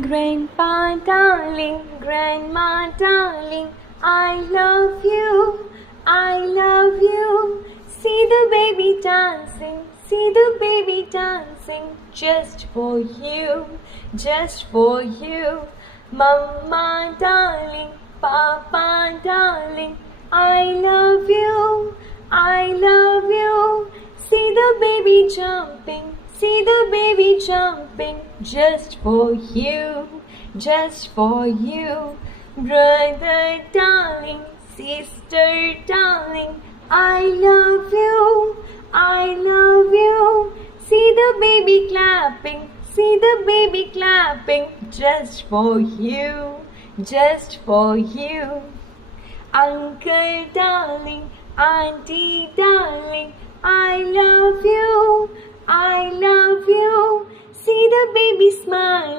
Grandpa darling, Grandma darling, I love you, I love you. See the baby dancing, see the baby dancing, just for you, just for you. Mama darling, Papa darling, I love you, I love you. See the baby jumping, see the baby jumping, just for you, just for you. Brother darling, sister darling, I love you, I love you. See the baby clapping, see the baby clapping, just for you, just for you. Uncle darling, auntie darling, I love you, I love you. See the baby smile.